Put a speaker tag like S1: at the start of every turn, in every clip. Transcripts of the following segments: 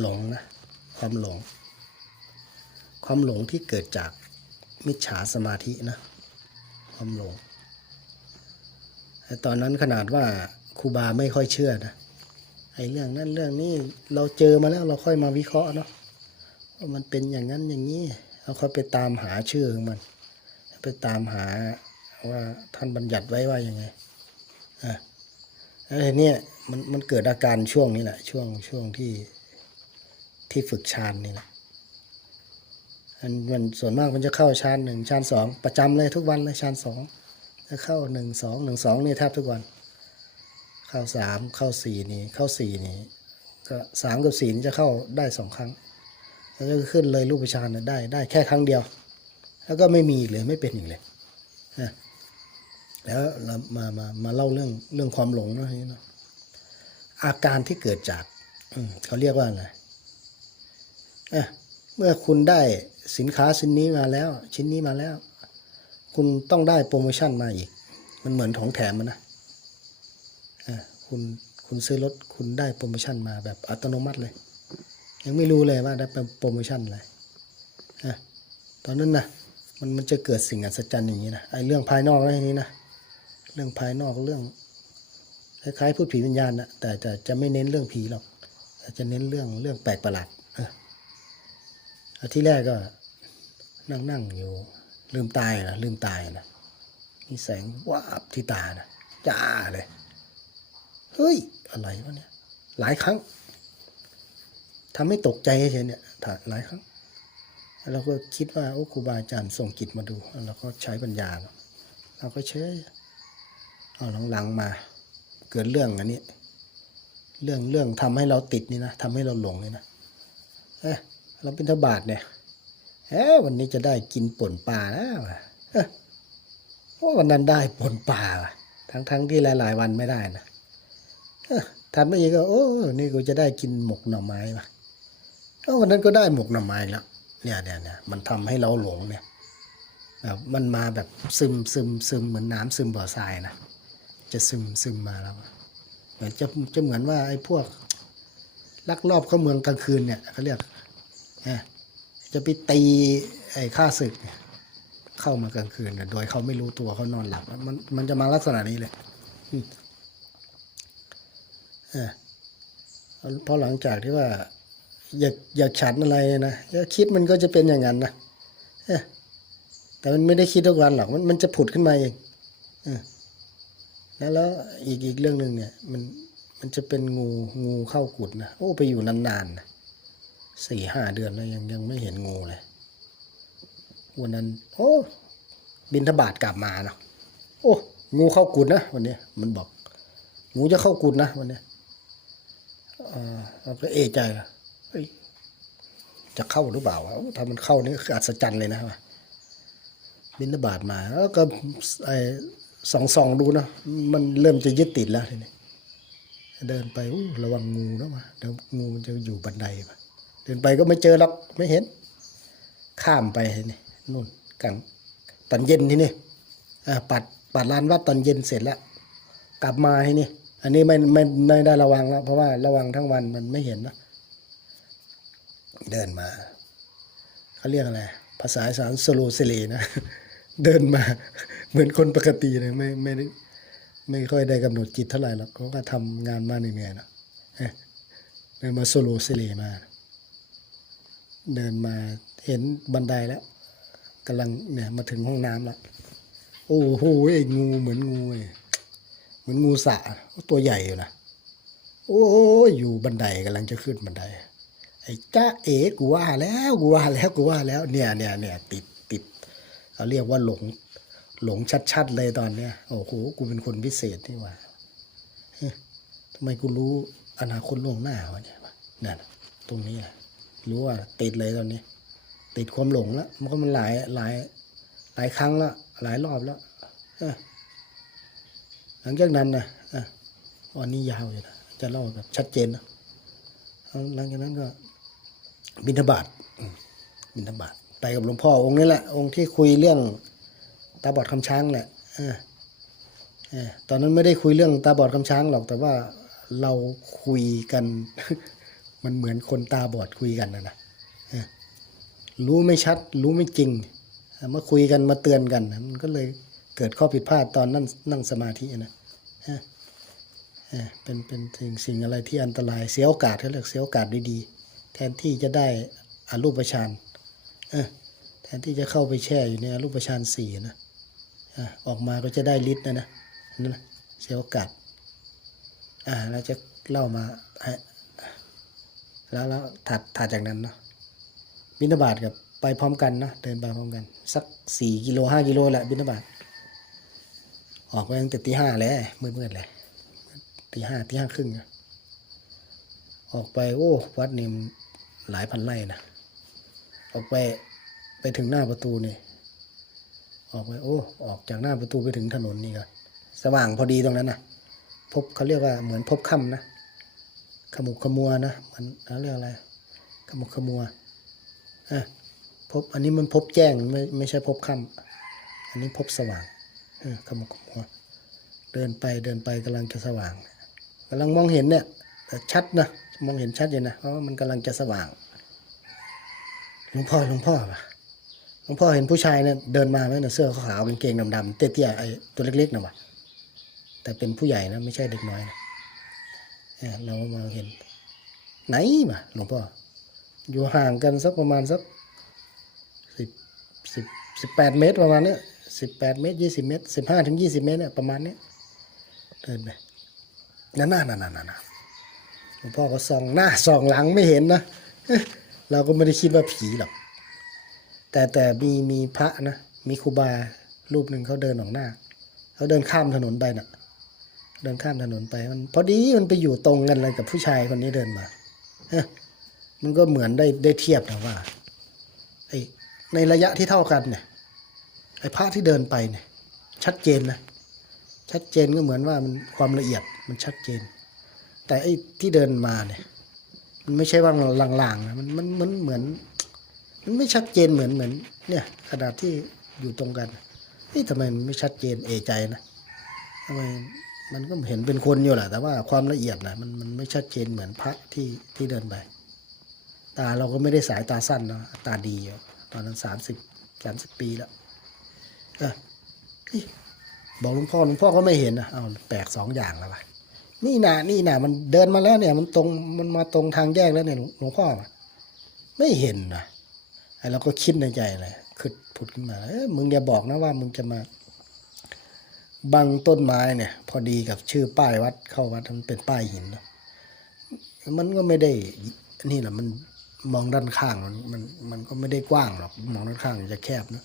S1: หลงนะความหลง ความหลงที่เกิดจากมิจฉาสมาธินะความหลงไอ้ตอนนั้นขนาดว่าครูบาไม่ค่อยเชื่อนะไอ้เรื่องนั้นเรื่องนี้เราเจอมาแล้วเราค่อยมาวิเคราะห์เนาะว่ามันเป็นอย่างนั้นอย่างนี้เราค่อยไปตามหาชื่อของมัน ไปตามหาว่าท่านบัญญัติไว้ว่ายังไงอะแล้วทีเนี้ยมันมันเกิดอาการช่วงนี้แหละช่วงช่วงที่ ที่ฝึกฌานนี่แหละมันส่วนมากมันจะเข้าฌานหนึ่งฌานสองประจำเลยทุกวันเลยฌานสองถ้าเข้าหนึ่งสองหนึ่งสองนี่แทบทุกวัน เข้าสามเข้าสี่นี่เข้าสี่นี่ก็สามกับสี่นี่จะเข้าได้สองครั้ง แล้วก็ขึ้นเลยรูปฌานน่ะได้ได้แค่ครั้งเดียว แล้วก็ไม่มีเลยไม่เป็นอีกเลยนะแล้วเรามามามาเล่าเรื่องเรื่องความหลงเนาะนี้เนาะอาการที่เกิดจากเขาเรียกว่าอะไร เมื่อคุณได้สินค้าชิ้นนี้มาแล้ว ชิ้นนี้มาแล้ว คุณต้องได้โปรโมชั่นมาอีก มันเหมือนของแถมมันนะะคุณคุณซื้อรถคุณได้โปรโมชั่นมาแบบอัตโนมัติเลย ยังไม่รู้เลยว่าได้เป็นโปรโมชั่นอะไรอะตอนนั้นนะมันมันจะเกิดสิ่งอัศจรรย์อย่างนี้นะไอ้เรื่องภายนอกอะไรนี้นะเรื่องภายนอกเรื่องคล้ายๆพูดผีวิญญาณนะแต่แต่จะไม่เน้นเรื่องผีหรอกแต่จะเน้นเรื่องเรื่องแปลกประหลาด ที่แรกก็นั่งนั่งอยู่ ลืมตายนะลืมตายนะมีแสงวาบที่ตานะจ้าเลยเฮ้ย อะไรวะเนี่ย หลายครั้งทำให้ตกใจเฉยเนี่ยถหลายครั้งเราก็คิดว่าโอ้ครูบาอาจารย์ส่งจิตมาดูเราก็ใช้ปัญญาเราก็เชยเอาหลังๆมา เกิดเรื่องอันนี้ เรื่องเรื่องทำให้เราติดนี่นะทำให้เราหลงนี่นะเอ๊ะ เราเป็นทบาทเนี่ยเอ๊ะวันนี้จะได้กินป่นปลานะว่ะเอ๊ะโอ้วันนั้นได้ป่นปลาทั้งทั้งๆที่หลาย ๆ วันไม่ได้นะทันไปอีกก็โอ้นี่กูจะได้กินหมกหน่อไม้ว่ะเอ้วันนั้นก็ได้หมกหน่อไม้แล้วเนี่ยเนี่ยเนี่ยมันทำให้เราหลงเนี่ยแบบมันมาแบบซึมซึมซึมเหมือนน้ำซึมบ่อทรายนะจะซึมซึมมาแล้วเหมือนจะจะเหมือนว่าไอ้พวกลักลอบเข้าเมืองกลางคืนเนี่ยเขาเรียก นะจะไปตีไอ้ข้าศึก เข้ามากลางคืนโดยเขาไม่รู้ตัวเขานอนหลับ มันมันจะมาลักษณะนี้เลยเออพอหลังจากที่ว่า อยากอยากฉันอะไรนะคิดมันก็จะเป็นอย่างนั้นนะแต่มันไม่ได้คิดทุกวันหรอกมันมันจะผุดขึ้นมาเองแล้วแล้วอีกอีกเรื่องหนึ่งเนี่ย มันมันจะเป็นงูงูเข้ากุดนะโอ้ไปอยู่นานๆนะ สี่ห้าเดือนแล้วยังยังไม่เห็นงูเลย วันนั้น โอ้ บินทบาทกลับมาเนาะโอ้ งูเข้ากุดนะวันนี้มันบอก งูจะเข้ากุดนะวันนี้อ่าเราก็เอใจละเฮ้ยจะเข้าหรือเปล่าวะถ้ามันเข้านี่คืออัศจรรย์เลยนะวะบินทบาทมาแล้วก็ไอ้สองสองดูนะมันเริ่มจะยึดติดแล้วทีนี้เดินไประวังงูนะวะเดี๋ยวงูมันจะอยู่บันไดมา เดินไปก็ไม่เจอหรอกไม่เห็น ข้ามไปนี่นู่นกลางตอนเย็นที่นี่ปัดปัดลานวัดตอนเย็นเสร็จแล้ว กลับมาที่นี่ อันนี้ไม่ไม่ไม่ได้ระวังแล้ว เพราะว่าระวังทั้งวันมันไม่เห็นนะเดินมาเขาเรียกอะไรภาษาอีสานสโลเซเลนะ เดินมาเหมือนคนปกติเลยไม่ไม่ไม่ค่อยได้กำหนดจิตเท่าไหร่หรอกเขาก็ทำงานมาเหนื่อยๆนะเอ๊ะเดินมาโซโลเซเลมา เดินมาเห็นบันไดแล้วกำลังเนี่ยมาถึงห้องน้ำแล้วโอ้โหไอ้งูเหมือนงูเลยเหมือนงูสะตัวใหญ่อยู่นะโอ้ยอยู่บันไดกำลังจะขึ้นบันได ไอ้จ้าเอ๋กูว่าแล้วกูว่าแล้วกูว่าแล้วเนี่ยเนี่ยเนี่ยติดติดเขาเรียกว่าหลงหลงชัดๆเลยตอนเนี้ยโอ้โหกูเป็นคนพิเศษนี่ว่าทำไมกูรู้อนาคตล่วงหน้าวะเนี่ยนั่นตรงนี้แหละ รู้ว่าติดเลยตอนนี้ ติดความหลงแล้วมันก็มันหลายหลายหลายครั้งแล้วหลายรอบแล้วหลังจากนั้นนะอะวันนี้ยาวอยู่นะจะเล่าแบบชัดเจนนะหลังจากนั้นก็บิณฑบาตอืมบิณฑบาตไปกับหลวงพ่อองค์นี้แหละ องค์ที่คุยเรื่องตาบอดคำช้างแหละตอนนั้นไม่ได้คุยเรื่องตาบอดคำช้างหรอก แต่ว่าเราคุยกัน มันเหมือนคนตาบอดคุยกันนะนะรู้ไม่ชัด รู้ไม่จริงมาคุยกันมาเตือนกันนะมันก็เลยเกิดข้อผิดพลาดตอนนั่งนั่งสมาธินะเป็นเป็นสิ่งสิ่งอะไรที่อันตรายเสียโอกาสเขาเรียกเสียโอกาสดีๆแทนที่จะได้อารูปฌานแทนที่จะเข้าไปแช่อยู่ในอารูปฌานสี่นะออกมาก็จะได้ฤทธิ์นะนะนั่นนะเสียโอกาสอ่าเราจะเล่ามาให้ แล้วแล้วถัดถัดจากนั้นเนาะบินาบาตกับไปพร้อมกันเนาะเดินไปพร้อมกัน สักสี่กิโลห้ากิโลแหละบินาบาตออกไปตั้งแต่ตีห้าเลยมืดๆเลยตีห้าตีห้าครึ่งออกไปโอ้วัดนี่มันหลายพันไร่นะออกไปไปถึงหน้าประตูนี่ออกไปโอ้ออกจากหน้าประตูไปถึงถนนนี่ก็สว่างพอดีตรงนั้นนะพบเขาเรียกว่าเหมือนพบค่ำนะ ขมุกขมัวนะมันเขาเรียกอะไรขมุกขมัวอะพบอันนี้มันพบแจ้งไม่ไม่ใช่พบค่ำอันนี้พบสว่างเออขมุกขมัว เดินไปเดินไปกำลังจะสว่างกำลังมองเห็นเนี่ยแต่ชัดนะมองเห็นชัดอยู่นะเพราะว่ามันกำลังจะสว่างหลวงพ่อหลวงพ่อปะหลวงพ่อเห็นผู้ชายเนี่ยเดินมาไหมเนี่ยเสื้อขาวๆกางเกงดำๆเตี้ยๆไอ้ตัวเล็กๆนะวะแต่เป็นผู้ใหญ่นะไม่ใช่เด็กน้อยนะ เรามาเห็น ไหนมาหลวงพ่อ อยู่ห่างกันสักประมาณสักสิบสิบสิบแปดเมตรประมาณเนี้ยสิบแปดเมตรยี่สิบเมตรสิบห้าถึงยี่สิบเมตรเนี่ยประมาณเนี้ยเดินไปนั่นน่ะนั่นน่ะนั่นน่ะหลวงพ่อก็ส่องหน้าส่องหลังไม่เห็นนะเราก็ไม่ได้คิดว่าผีหรอกแต่แต่มีมีพระนะมีครูบารูปหนึ่งเขาเดินออกหน้าเขาเดินข้ามถนนไปน่ะ เดินข้ามถนนไปมันพอดีมันไปอยู่ตรงกันเลยกับผู้ชายคนนี้เดินมามันก็เหมือนได้ได้เทียบนะว่าไอ้ในระยะที่เท่ากันเนี่ยไอ้พระที่เดินไปเนี่ย ชัดเจนนะชัดเจนก็เหมือนว่ามันความละเอียดมันชัดเจน แต่ไอ้ที่เดินมาเนี่ย มันไม่ใช่ว่าลางๆนะมันมันมันเหมือน มันไม่ชัดเจนเหมือนเหมือน เนี่ยขนาดที่อยู่ตรงกันเฮ้ยทำไมมันไม่ชัดเจนเอใจนะทำไม มันก็เห็นเป็นคนอยู่แหละแต่ว่าความละเอียดนะมันมันไม่ชัดเจนเหมือนพระที่ที่เดินไปตาเราก็ไม่ได้สายตาสั้นเนาะตาดีอยู่ตอนนั้นสามสิบสามสิบปีแล้วเออบอกหลวงพ่อหลวงพ่อก็ไม่เห็นนะเอาแปลกสองอย่างแล้ววะนี่นะนี่นะมันเดินมาแล้วเนี่ย มันตรงมันมาตรงทางแยกแล้วเนี่ยหลวงพ่อไม่เห็นนะไอ้เราก็คิดในใจเลยคือผุดขึ้นมาเอ้มึงอย่าบอกนะว่ามึงจะมา บังต้นไม้เนี่ย พอดีกับชื่อป้ายวัดเข้าวัดมันเป็นป้ายหิน มันก็ไม่ได้นี่แหละมันมองด้านข้างมันมันมันก็ไม่ได้กว้างหรอกมองด้านข้างจะแคบนะ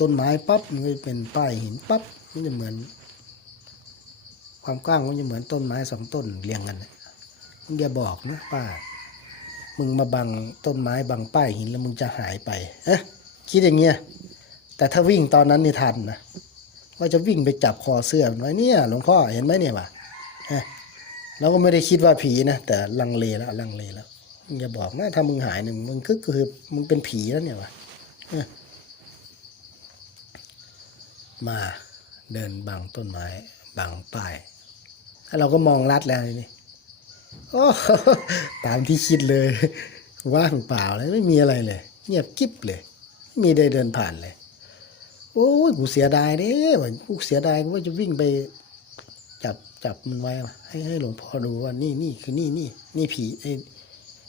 S1: ต้นไม้ปั๊บมันก็จะเป็นป้ายหินปั๊บมันจะเหมือน ความกว้างมันจะเหมือนต้นไม้สองต้นเรียงกันนะมึงอย่าบอกนะป้ามึงมาบังต้นไม้บังป้ายหินแล้วมึงจะหายไปเอ๊ะคิดอย่างเงี้ยแต่ถ้าวิ่งตอนนั้นนี่ทันนะ ว่าจะวิ่งไปจับคอเสื้อมันไว้เนี่ยหลวงพ่อเห็นไหมเนี่ยวะเราก็ไม่ได้คิดว่าผีนะแต่ลังเลแล้วลังเลแล้วมึงอย่าบอกนะถ้ามึงหายหนึ่งมึงก็คือมึงเป็นผีแล้วเนี่ยวะมาเดินบังต้นไม้บังป้ายแล้วเราก็มองลัดแล้วนี่โอ้ตามที่คิดเลย ว่างเปล่าเลยไม่มีอะไรเลย เงียบกิ๊บเลยไม่มีได้เดินผ่านเลย โอ้ยกูเสียดายเด้ว่ากูเสียดายกูว่าจะวิ่งไปจับจับมันไว้ให้ให้หลวงพ่อดูว่านี่นี่คือนี่นี่นี่ผีไอ้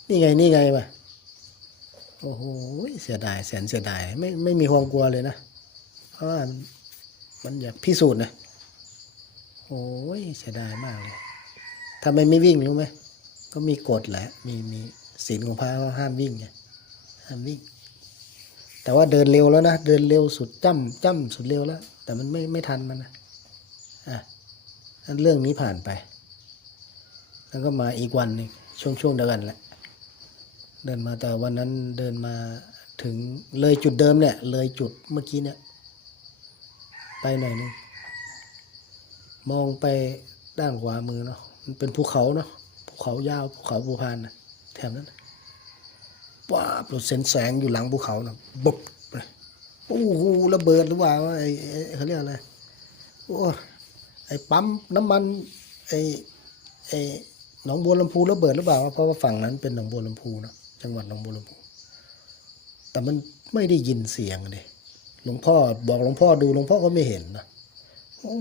S1: นี่ไงนี่ไงวะโอ้โหเสียดายแสนเสียดายไม่ไม่มีความกลัวเลยนะเพราะว่ามันอยากพิสูจน์นะโอ้ยเสียดายมากเลยทำไมไม่วิ่งรู้ไหมก็มีกฎแหละมีมีศีลของพระเขาห้ามวิ่งไงห้ามวิ่ง แต่ว่าเดินเร็วแล้วนะ เดินเร็วสุดจ้ำจ้ำสุดเร็วแล้ว แต่มันไม่ไม่ทันมันนะอะอันเรื่องนี้ผ่านไป แล้วก็มาอีกวันหนึ่งช่วงช่วงเดียวกันแหละเดินมาแต่วันนั้นเดินมาถึงเลยจุดเดิมเนี่ย เลยจุดเมื่อกี้เนี่ยไปหน่อยหนึงมองไปด้านขวามือเนาะมันเป็นภูเขาเนาะภูเขายาวภูเขาภูพานนะแถบนั้นนะ ว้าบรถเส้นแสงอยู่หลังภูเขานะบุบโอ้โหระเบิดหรือว่าไอ้เขาเรียกอะไร โอ้ไอ้ปั๊มน้ำมัน ไอ้ไอ้หนองบัวลำพูระเบิดหรือเปล่า เพราะว่าฝั่งนั้นเป็นหนองบัวลำพูนะจังหวัดหนองบัวลำพู แต่มันไม่ได้ยินเสียงเลยหลวงพ่อบอกหลวงพ่อดูหลวงพ่อก็ไม่เห็นนะโอ้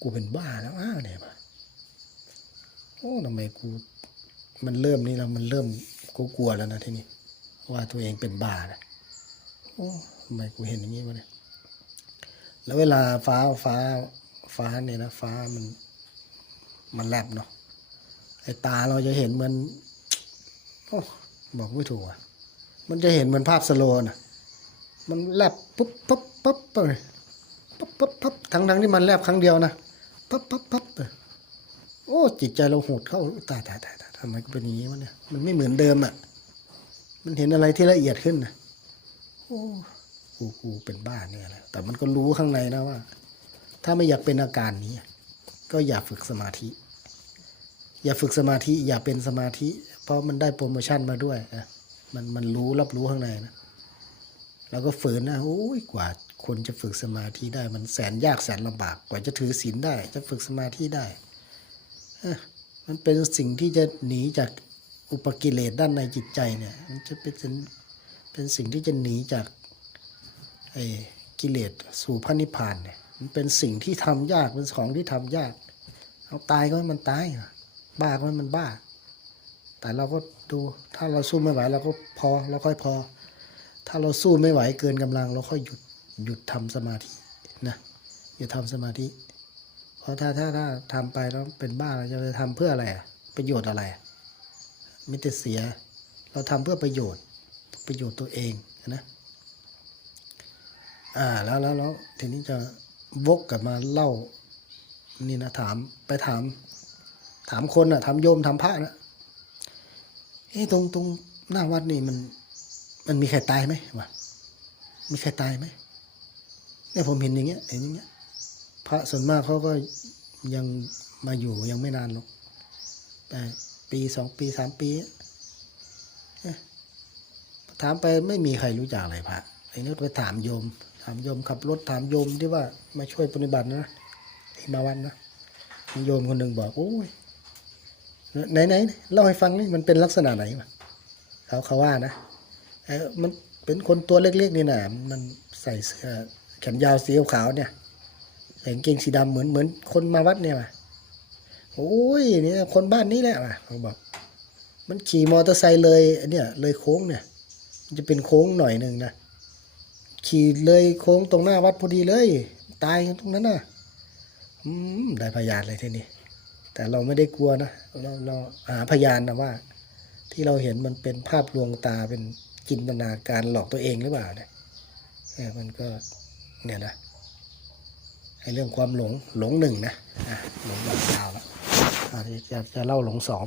S1: กูเป็นบ้าแล้วอ้าวเนี่ยมาโอ้ทำไมกู มันเริ่มนี่แล้วมันเริ่ม กูกลัวแล้วนะทีนี้ว่าตัวเองเป็นบ้านะโอ้ทำไมกูเห็นอย่างนี้วะเนี่ยแล้วเวลาฟ้าฟ้าฟ้าเนี่ยนะฟ้ามันมันแลบเนาะไอ้ตาเราจะเห็นเหมือนโอ้บอกไม่ถูกอะมันจะเห็นเหมือนภาพสโลนะมันแลบปุ๊บปุ๊บปุ๊บเลยปุ๊บปุ๊บปุ๊บทั้งทั้งที่มันแลบครั้งเดียวนะปุ๊บปุ๊บปุ๊บเลยโอ้จิตใจเราหดเข้าตายตายตาย ทำไมก็เป็นอย่างนี้วะเนี่ย มันไม่เหมือนเดิมอะ มันเห็นอะไรที่ละเอียดขึ้นนะโอ้กูกูเป็นบ้าเนี่ยแหละแต่มันก็รู้ข้างในนะว่า ถ้าไม่อยากเป็นอาการนี้ ก็อย่าฝึกสมาธิ อย่าฝึกสมาธิ อย่าเป็นสมาธิ เพราะมันได้โปรโมชั่นมาด้วยนะมันมันรู้รับรู้ข้างในนะแล้วก็ฝืนนะโอ้ยกว่าคนจะฝึกสมาธิได้ มันแสนยากแสนลำบากกว่าจะถือศีลได้ จะฝึกสมาธิได้อ้อ มันเป็นสิ่งที่จะหนีจากอุปกิเลสด้านในจิตใจเนี่ย มันจะเป็นเป็นสิ่งที่จะหนีจากไอ้กิเลสสู่พระนิพพานเนี่ย มันเป็นสิ่งที่ทำยากเป็นของที่ทำยาก เอาตายก็ให้มันตาย บ้าก็ให้มันบ้า แต่เราก็ดูถ้าเราสู้ไม่ไหวเราก็พอเราค่อยพอ ถ้าเราสู้ไม่ไหวเกินกำลัง เราค่อยหยุดหยุดทำสมาธินะอย่าทำสมาธิ ราะถ้าถ้าถ้าทำไปแล้วเป็นบ้าเราจะไปทำเพื่ออะไรประโยชน์อะไรมิแต่เสีย เราทำเพื่อประโยชน์ ประโยชน์ตัวเองนะอ่าแล้วแล้วแล้วทีนี้จะวกกลับมาเล่า นี่นะถามไปถาม ถามคนอะถามโยมถามพระนะเอ้ตรงตรงหน้าวัดนี่มัน มันมีใครตายไหมวะมีใครตายไหมเนี่ยผมเห็นอย่างเงี้ยเห็นอย่างเงี้ย พระส่วนมากเขาก็ยังมาอยู่ยังไม่นานหรอกแต่ปีสองปีสามปีถามไปไม่มีใครรู้จักอะไรพระไอ้นี่ไปถามโยม ถามโยมขับรถถามโยมที่ว่ามาช่วยปฏิบัตินะที่มาวันนะโยมคนหนึ่งบอกโอ้ยไหนไหนเล่าให้ฟังนี่มันเป็นลักษณะไหนวะเขาเขาว่านะเออมันเป็นคนตัวเล็กๆนี่นะมันใส่เสื้อแขนยาวสีขาวเนี่ย ใส่กางเกงสีดำเหมือนเหมือนคนมาวัดเนี่ยว่ะโอ้ยเนี่ยคนบ้านนี้แหละว่ะเขาบอก มันขี่มอเตอร์ไซค์เลยเนี่ย เลยโค้งเนี่ย มันจะเป็นโค้งหน่อยหนึ่งนะขี่เลยโค้งตรงหน้าวัดพอดีเลย ตายตรงนั้นน่ะอืมได้พยานเลยทีนี้แต่เราไม่ได้กลัวนะเราเราหาพยานนะว่า ที่เราเห็นมันเป็นภาพลวงตาเป็นจินตนาการหลอกตัวเองหรือเปล่าเนี่ยมันก็เนี่ยนะ เรื่องความหลงหลงหนึ่งนะหลงแบบยาวแล้วจะจะเล่าหลงสอง